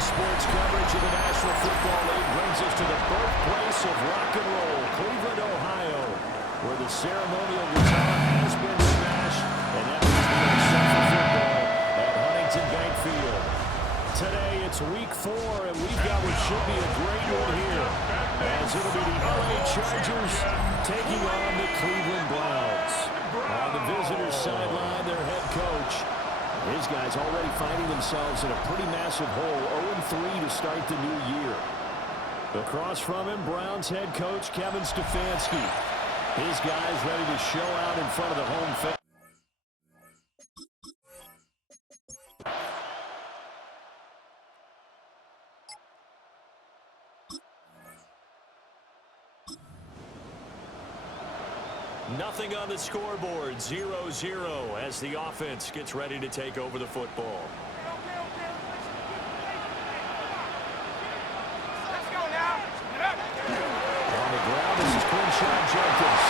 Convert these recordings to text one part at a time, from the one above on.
Sports coverage of the National Football League brings us to the birthplace of rock and roll, Cleveland, Ohio, where the ceremonial guitar has been smashed, and that means we're going to set for football at Huntington Bank Field. Today, it's week 4, and we've got what should be a great one here, as it'll be the LA Chargers taking on the Cleveland Browns. On the visitors' sideline, their head coach. His guys already finding themselves in a pretty massive hole, 0-3 to start the new year. Across from him, Browns head coach Kevin Stefanski. His guys ready to show out in front of the home fans. Nothing on the scoreboard, 0-0 as the offense gets ready to take over the football. On the ground, this is Quinshon Judkins.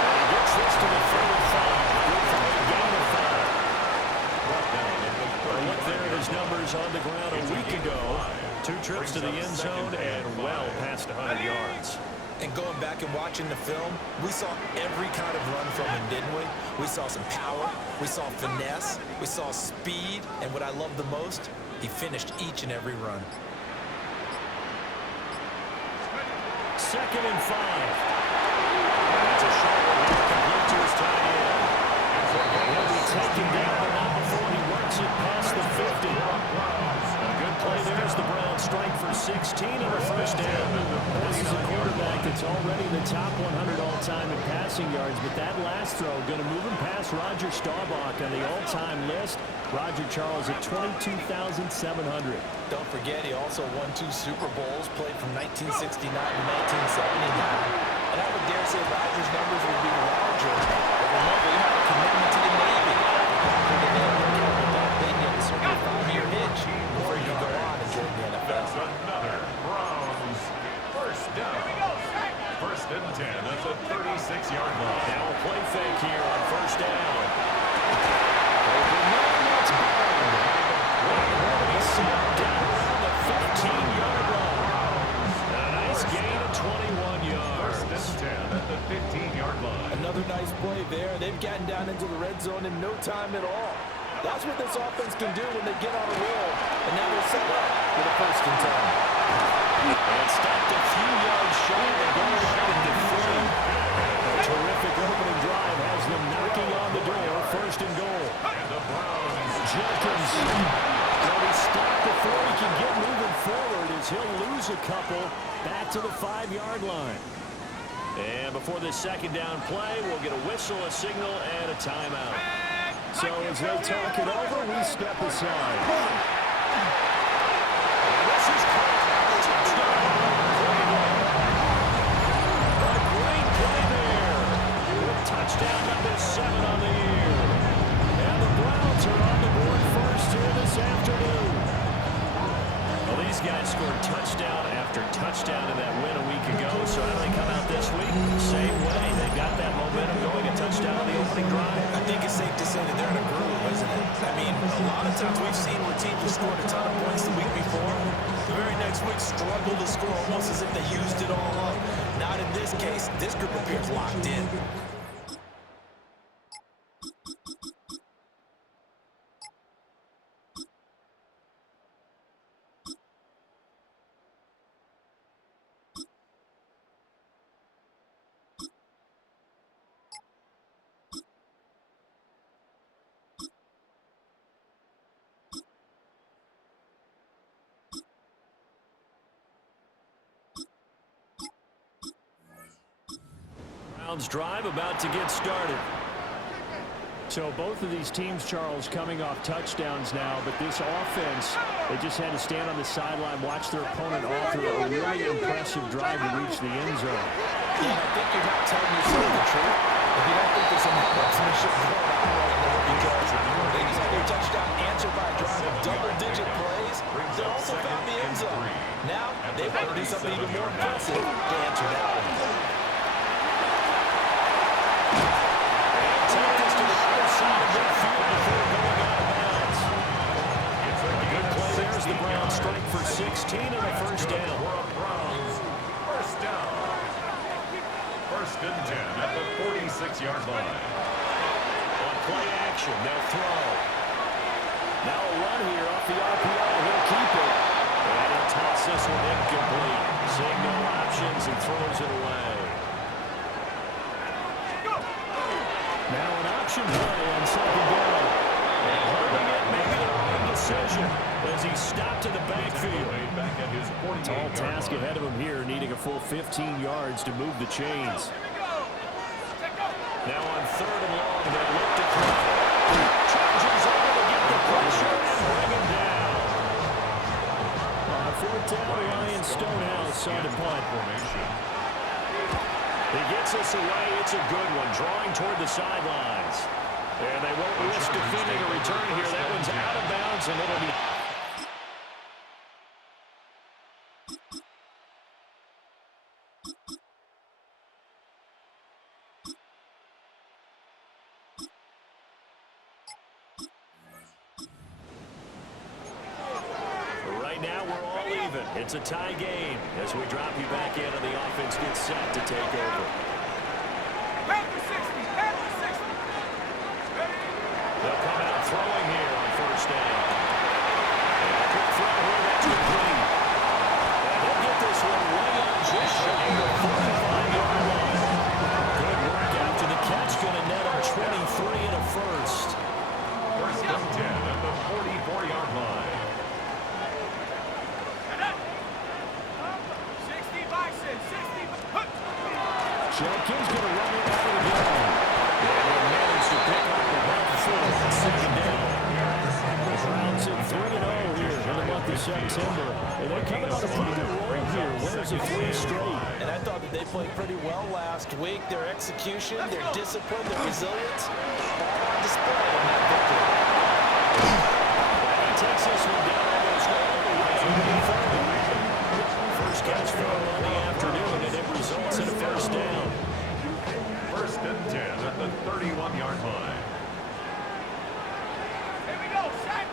And he gets this to the 35. Good for a gain of 5. A look there at his numbers on the ground a week ago. 2 trips to the end zone and well past 100 yards. And going back and watching the film, we saw every kind of run from him, didn't we? We saw some power, we saw finesse, we saw speed, and what I love the most, he finished each and every run. 2nd and 5. That's a shot complete to his tight end. He'll be taken down, but not before he works it past the 50. A good play there as the Browns strike for 16 and a first down. This is a quarterback that's already in the top 100 all-time in passing yards, but that last throw going to move him past Roger Staubach on the all-time list. Roger Charles at 22,700. Don't forget, he also won 2 Super Bowls, played from 1969 to 1979. And I would dare say Roger's numbers would be larger. But remember, he had a commitment to the Navy. They get a sort of 5-year hitch before you go on and join the NFL. Another Browns first down. 1st and 10 at the 36-yard line. Now a play fake here on 1st down. Down around the 15-yard line. And a nice gain of 21 yards. 1st and 10 at the 15-yard line. Another nice play there. They've gotten down into the red zone in no time at all. That's what this offense can do when they get on a roll. And now they're set up for the 1st and 10. And stopped a few yards shy of the goal line at the 3. A terrific opening drive has them knocking on the door. 1st and goal. And the Browns. Jenkins. Will he stop before he can get moving forward as he'll lose a couple back to the 5-yard line. And before this 2nd down play, we'll get a whistle, a signal, and a timeout. So as they talk it over, we step aside. This is touchdown. A great play there. With touchdown number 7 on the year. And the Browns are on the board first here this afternoon. Well, these guys scored touchdown after touchdown in that win a week ago. So how do they come out this week? Same way. They got that momentum going, a touchdown on the opening drive. I think it's safe to say that they're in a groove, isn't it? I mean, a lot of times we've seen where teams have scored a ton of points the week before. The very next week struggle to score almost as if they used it all up. Not in this case. This group appears locked in. Browns drive about to get started. So both of these teams, Charles, coming off touchdowns now, but this offense, they just had to stand on the sideline, watch their opponent author a really impressive drive to reach the end zone. Yeah, I think you're not telling yourself the truth if you don't think there's some marksmanship going on right now, because they just had their touchdown answered by a drive of double-digit plays. They also found the end zone. Now they want to do something even more impressive to answer that one. inside of midfield before going out of bounds. Good play. There's the Browns strike for 16 and a first down. First down. First and 10 at the 46-yard line. On play action, they'll throw. Now a run here off the RPO. He'll keep it. And he'll toss this one incomplete. Seeing no options and throws it away. Now an option play on second down. And holding it, maybe the wrong decision as he stopped in the backfield. Tall task ahead of him here, needing a full 15 yards to move the chains. Now on third and long, they'll look to throw. Chargers over to get the pressure and bring him down. On fourth down, Ryan Stonehouse on the punt. He gets us away. It's a good one, drawing toward the sidelines. And they won't risk defending a return here. That one's out of bounds, and it'll be... Right now, we're all even. It's a tie game as we drop you back in and the offense gets set to take over. They'll come out throwing here on first down. And a quick throw here, that's complete. And he'll get this one way out just shy of the 45-yard line. Good work after the catch, going to net him 23 and a first. First and 10 at the 44-yard line. Jenkins going to run it out of the game. And he'll manage to pick up about 4 second down. The Browns at 3-0 here in the month of September. And they're coming on a pretty good roll here. Winners of 3 straight. And I thought that they played pretty well last week. Their execution, their discipline, their resilience, all on display in that victory. He takes this one down almost all the way to the 30. First catch for him on the afternoon, and it results in a first down. First and 10 at the 31-yard line. Here we go, set.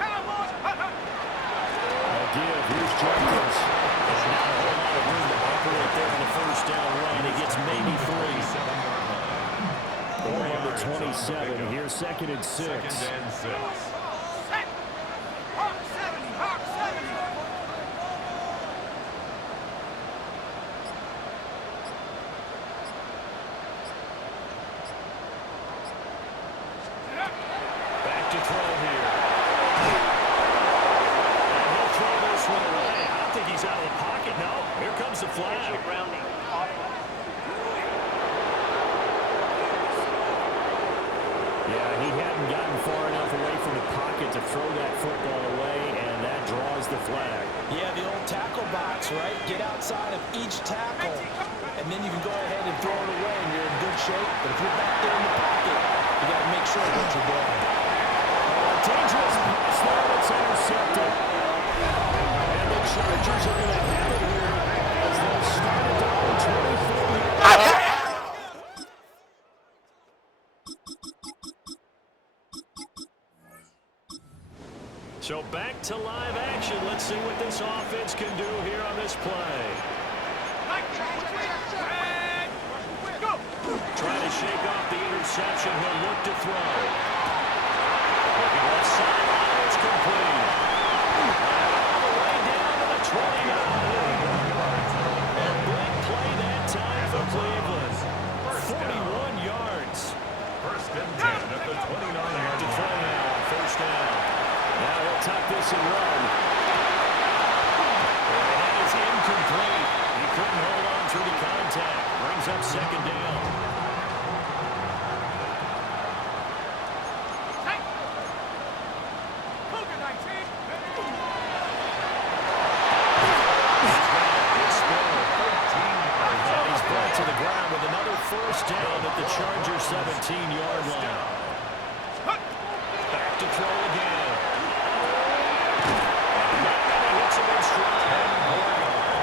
Cowboys. Give, here's Jenkins. And not a whole lot of room to operate there on the first down run. He gets maybe 3. Or on the 27. Here's second and 6. Second and 6. Set. Hawk 70, Hawk 70. Back to throw here. And he'll throw this one away. I don't think he's out of the pocket. No, here comes the flag. Yeah, he hadn't gotten far enough away from the pocket to throw that football away, and that draws the flag. Yeah, the old tackle box, right? Get outside of each tackle, and then you can go ahead and throw it away, and you're in good shape. But if you're back there in the pocket, you got to make sure what you're doing. Dangerous pass there, it's intercepted. And the Chargers are going to have it here as they'll start it down 24. So back to live action. Let's see what this offense can do here on this play. Trying to shake off the interception. He'll look to throw. Looking left sideline. It's complete. All the way down to the 29. A big play that time for Cleveland. 41 yards. First and 10 at the 29-yard To throw line. now on first down. Now he'll tuck this and run. And that is incomplete. He couldn't hold on through the contact. Brings up second down. Cougar 19. Good spell. And he's brought to the ground with another first down at the Chargers' 17-yard line. Back to throw again. And hits him in stride.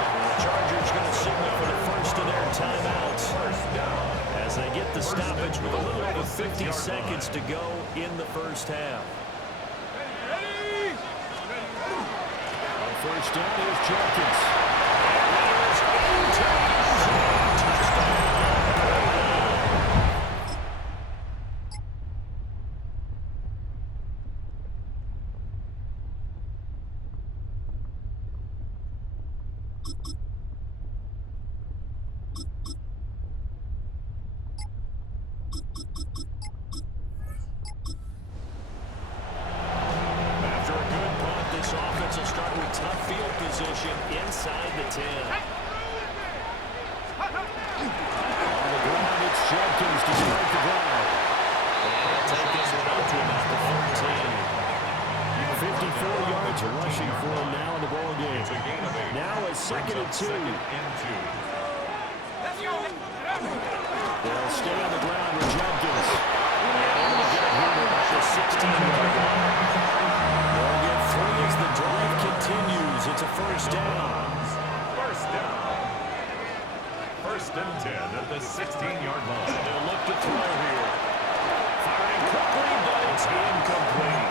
And the Chargers going to signal for the first of their timeouts as they get the stoppage with a little over 50 seconds to go in the first half. On first down, here's Jenkins. After a good punt, this offense will start with tough field position inside the 10. On the ground, it's Jenkins to start the drive. And he'll take this one out to about the 13. 54 yards rushing for him now in the ball game. Now a 2nd and 2. They'll stay on the ground with Jenkins. And they'll get him about the 16-yard line. They'll get 3 as the drive continues. It's a first down. First down. 1st and 10 at the 16-yard line. They'll look to throw here. Firing quickly, but it's incomplete.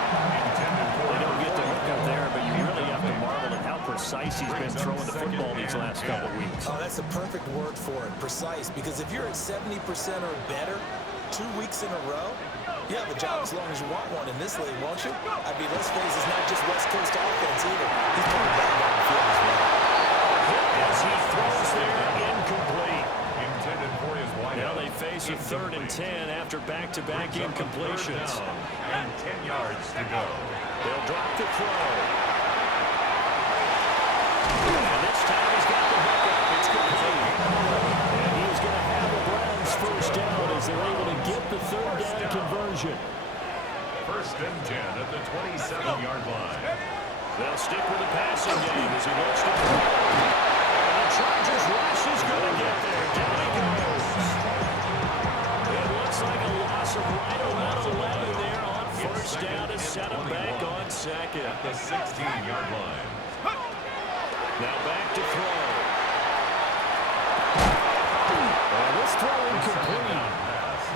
They don't get the hook up there, but you really have to marvel at how precise he's been throwing the football these last couple weeks. Oh, that's a perfect word for it, precise. Because if you're at 70% or better 2 weeks in a row, you have a job as long as you want one in this league, won't you? I mean, let's face it, it's not just West Coast offense either. He's putting it down the field as well. As he throws there, incomplete. Intended for his wide. Now they face a 3rd and 10 after back-to-back incompletions. And 10 yards to go. They'll drop the throw. And this time he's got the hook up. It's complete. And he's going to have the Browns first down as they're able to get the 3rd down conversion. 1st and 10 at the 27-yard line. They'll stick with the passing game as he looks to throw. And the Chargers rush is going to get there. Down he goes. It looks like a loss of right around 11 there on first down to set him back on 2nd. At the 16-yard line. Now back to throw. And this throw incomplete.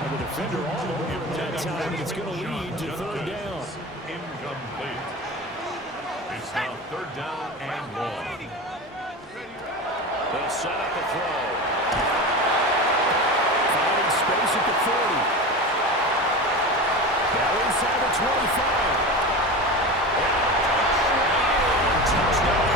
And the defender all over him that time. It's going to lead to 3rd down. Incomplete. It's now 3rd down and 1. They'll set up a throw. Finding space at the 40. Now inside the 25. Touchdown.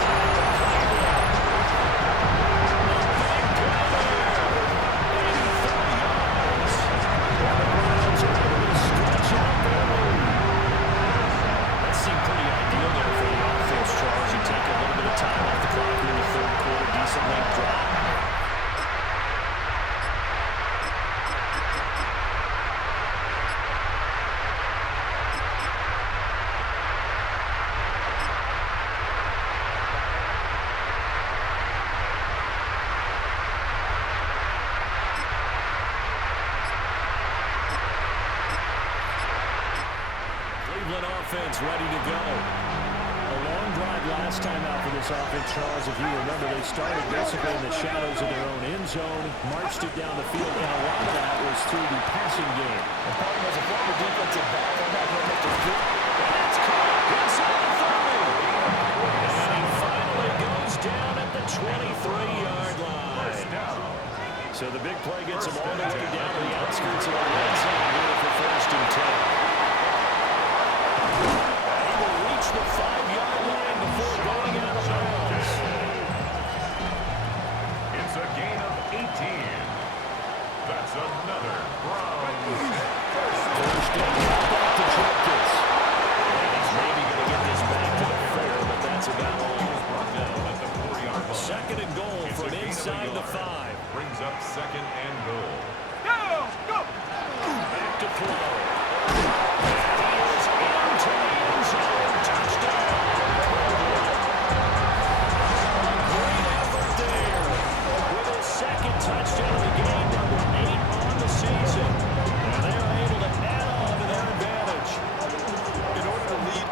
That seemed pretty ideal there for the offense, Charles. You take a little bit of time off the clock here in the 3rd quarter, decent length drive. Offense ready to go. A long drive last time out for this offense, Charles. If you remember, they started basically in the shadows of their own end zone, marched it down the field, and a lot of that was through the passing game. The problem as a former defensive back, I'm not going to make this fit. And that's caught inside the 30. And he finally goes down at the 23-yard line. So the big play gets him all the way down to the outskirts of the red zone here for 1st and 10. The 5-yard line before going out of bounds. It's a gain of 18. That's another Browns First down, back to Jenkins. And he's maybe going to get this back to the 4, but that's about all. He was brought down at the 40-yard line. 2nd and goal from inside the 5. Brings up 2nd and goal. Go! Back to throw. And he is into the end zone. Touchdown. Great effort there. With his 2nd touchdown of the game, number 8 on the season. And they are able to add on to their advantage. In order to lead.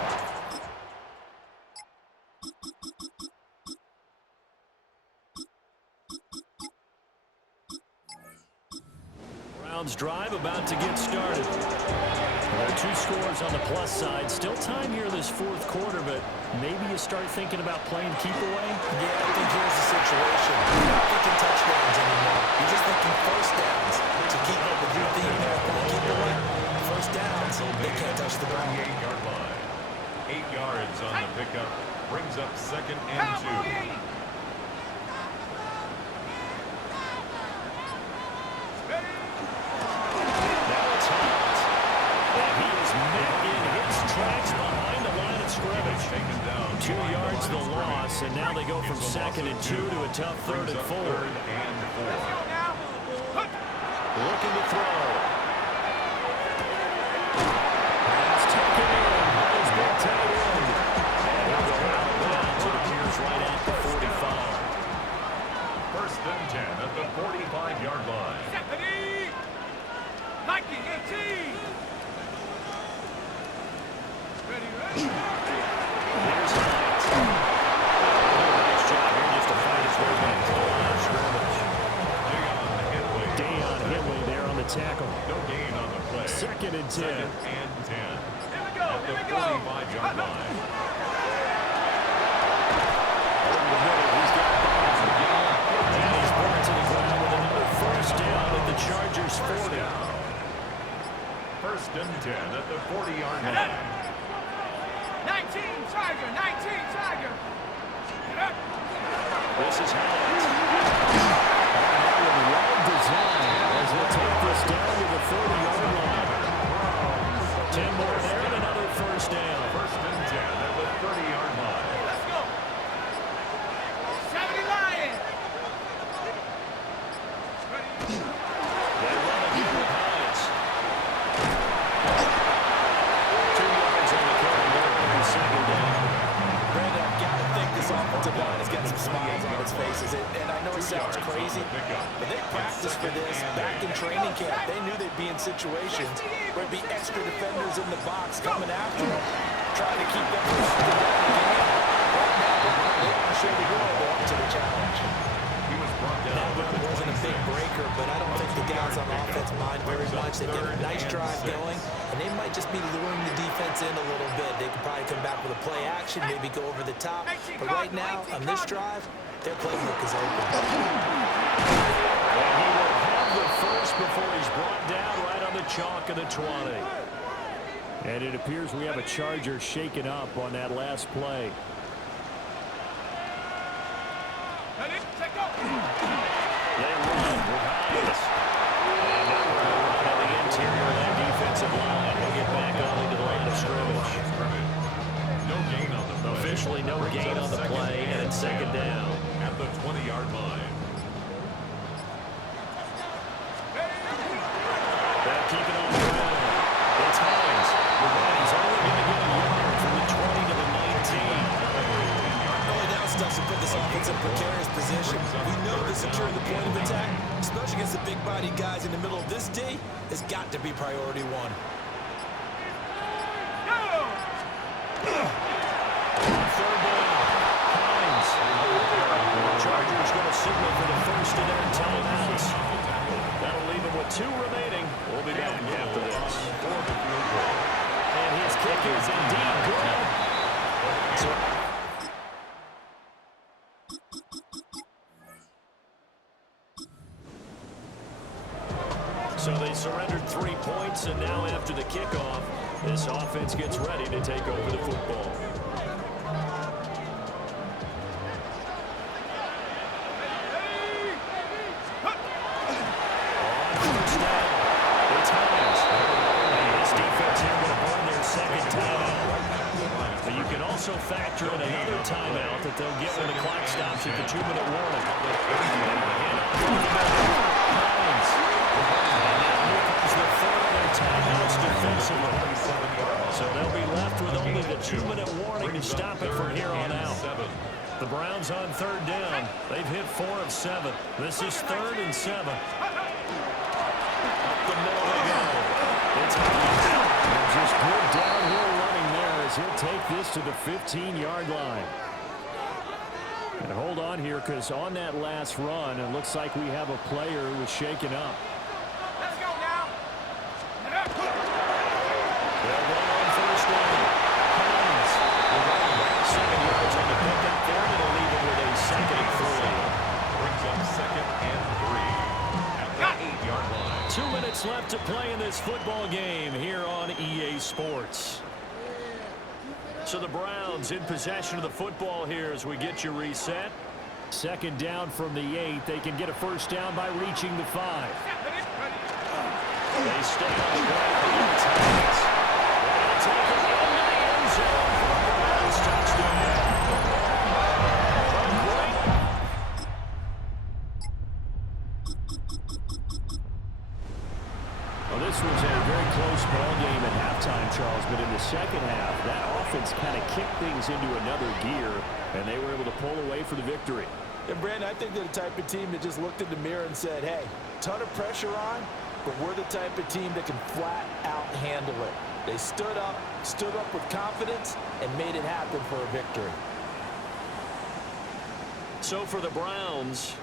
Browns drive about to get started. There are 2 scores on the plus side. Still time here this fourth quarter, but maybe you start thinking about playing keep away? Yeah, I think here's the situation. You're not thinking touchdowns anymore. You're just thinking first downs. To keep up with your theme there, playing keep away. First downs, they can't touch the ball. 38-yard line. 8 yards on the pickup. Brings up 2nd and 2. Taken down 2 yards the loss, and now they go from 2nd and 2 to a tough 3rd and 4. Looking to throw. Pass taken in. It's been tight end. And he'll go out of bounds. It appears right at the 45. 1st and 10 at the 45-yard line. 19-18. Ready. Here's Hines. Nice job here just to find his way back to the line of scrimmage. Deion Henley there on the tackle. No gain on the play. 2nd and 10. 2nd and 10. Here we go. At the 45-yard line. And he's brought to the ground with another first down at the Chargers' 40. 1st and 10 at the 40-yard line. 19 Tiger. 19 Tiger. This is Hines. Well designed as they take this down to the 30-yard line. 10 more there and another first down. 1st and 10 at the 30-yard line. Let's go. 70 Lions. They run again with Hines. 2 yards on the carry there on 2nd down. Brandon, I've got to think this offensive line has got some smiles on its faces. And I know it sounds crazy, but they practiced for this back in training camp. They knew they'd be in situations where there'd be extra defenders in the box coming after them, trying to keep them from knocking down the game. Right now, they want to show the world they're up to the challenge. He was brought down. That run wasn't a big breaker, but I don't think the guys on offense mind very much. They've got a nice drive going, and they might just be luring the defense in a little bit. They could probably come back with a play action, maybe go over the top. But right now, on this drive, their playbook is open. And he will have the first before he's brought down right on the chalk of the 20. And it appears we have a Charger shaken up on that last play. Ready. Take go. They run with Hines. And now we're looking at the interior of that defensive line. We'll get back on into the line of scrimmage. No gain on the play. Officially no gain on the play, and it's 2nd down. At the 20-yard line. They'll keep it on the ground. It's Hines. He's only going to get a yard from the 20 to the 19. Only now stuff to put this offense in precarious position. We know to secure the point of attack, especially against the big-body guys in the middle of this D, has got to be priority 1. Go. 3rd down. Hines. The Chargers going to signal for the first of their timeouts. That'll leave them with 2 remaining. We'll be back after this. And his kick is indeed good. So they surrendered 3 points, and now after the kickoff, this offense gets ready to take over the football. Also factor in another timeout that they'll get when the clock stops at the 2-minute warning. Hines. And now here comes the 3rd of their timeouts defensively. So they'll be left with only the 2-minute warning to stop it from here on out. The Browns on 3rd down. They've hit 4 of 7. This is 3rd and 7. Up the middle they go. It's Hines. And just good downhill running there as he'll take this to the 15-yard line. And hold on here, because on that last run, it looks like we have a player who was shaken up. Let's go now. minutes left to play in this football game here on EA Sports. So the Browns in possession of the football here as we get you reset. Second down from the 8. They can get a first down by reaching the 5. They stay on the ground against Hines. They'll take it into the end zone for the Browns touchdown. Well, this was a very close ball game at halftime, Charles, but in the second half, that offense kind of kicked things into another gear, and they were able to pull away for the victory. And, Brandon, I think they're the type of team that just looked in the mirror and said, hey, ton of pressure on, but we're the type of team that can flat out handle it. They stood up with confidence, and made it happen for a victory. So for the Browns,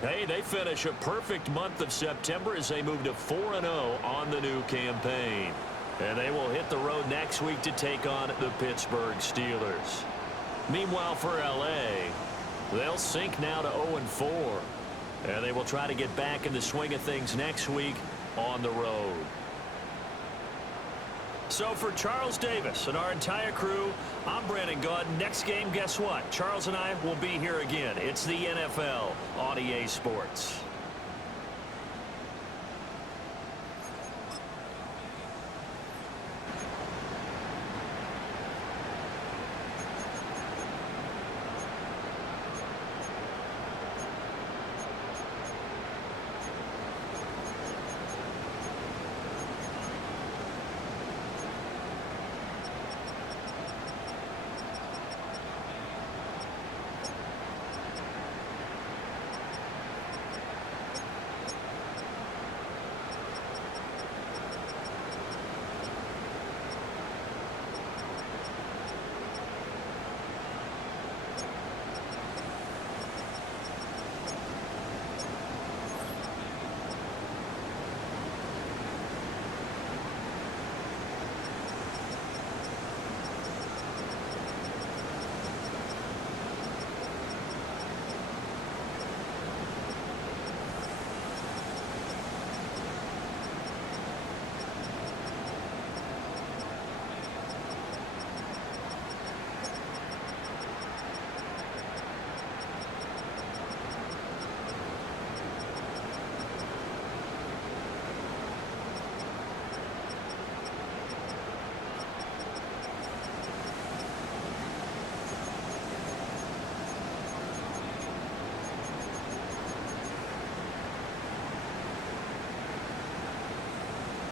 hey, they finish a perfect month of September as they move to 4-0 on the new campaign. And they will hit the road next week to take on the Pittsburgh Steelers. Meanwhile, for LA, they'll sink now to 0-4. And they will try to get back in the swing of things next week on the road. So for Charles Davis and our entire crew, I'm Brandon Gaudin. Next game, guess what? Charles and I will be here again. It's the NFL on EA Sports.